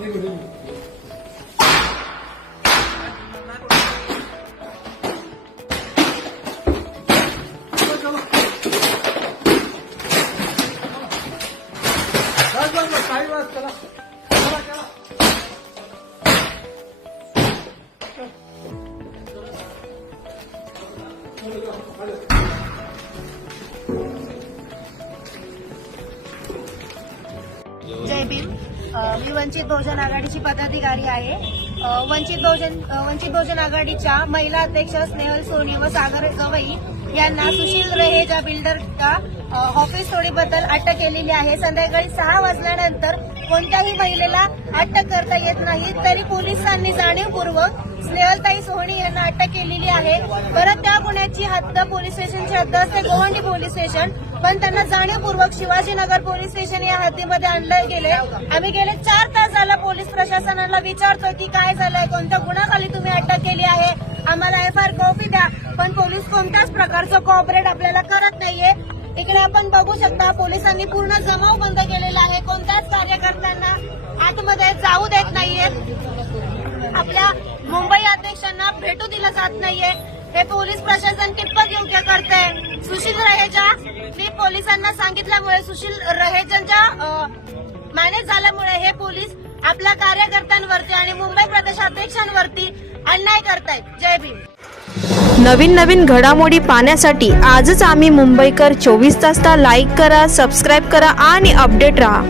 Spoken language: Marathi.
जय भीम। मी वंचित बहुजन आघाडीची पदाधिकारी आहे। वंचित बहुजन आघाडीच्या महिला अध्यक्ष स्नेहल सोनी व सागर गवई यांना सुशील रहेजा बिल्डरच्या ऑफिस तोडीबद्दल अटक केलेली आहे। संध्याकाळी 6 वाजल्यानंतर कोणत्याही महिलेला अटक करता येत नाही, तरी पोलिसांनी जाणीवपूर्वक स्नेहलताई सोहणी यांना अटक केलेली आहे। परत त्या गुन्ह्याची हद्द पोलीस स्टेशनची हद्द असते गोवंडी पोलीस स्टेशन, पण त्यांना जाणीवपूर्वक शिवाजीनगर पोलीस स्टेशन या हद्दीमध्ये आणले गेले। आम्ही गेले 4 तास झाला पोलीस प्रशासनाला विचारतोय की काय झालंय, कोणत्या गुन्ह्याखाली तुम्ही अटक केली आहे, आम्हाला एफआयआर कॉपी द्या, पण पोलीस कोणत्याच प्रकारचं कोऑपरेट आपल्याला करत नाहीये। इकडे आपण बघू शकता पोलिसांनी पूर्ण जमाव बंद केलेला आहे, कोणत्याच कार्यकर्त्यांना आतमध्ये जाऊ देत नाहीये, आपल्या मुंबई अध्यक्षांना भेटू दिलं जात नाहीये। हे पोलीस प्रशासन कितपत योग्य करतंय? सुशील रहेजा मी पोलिसांना सांगितल्यामुळे सुशील रहेजांच्या मॅनेज झाल्यामुळे हे पोलीस आपल्या कार्यकर्त्यांवरती आणि मुंबई प्रदेशाध्यक्षांवरती अन्याय करतायत। जय भीम। नवीन घडामोडी पाहण्यासाठी आजच आम्ही मुंबईकर 24 तासला लाईक करा, सबस्क्राईब करा आणि अपडेट रहा।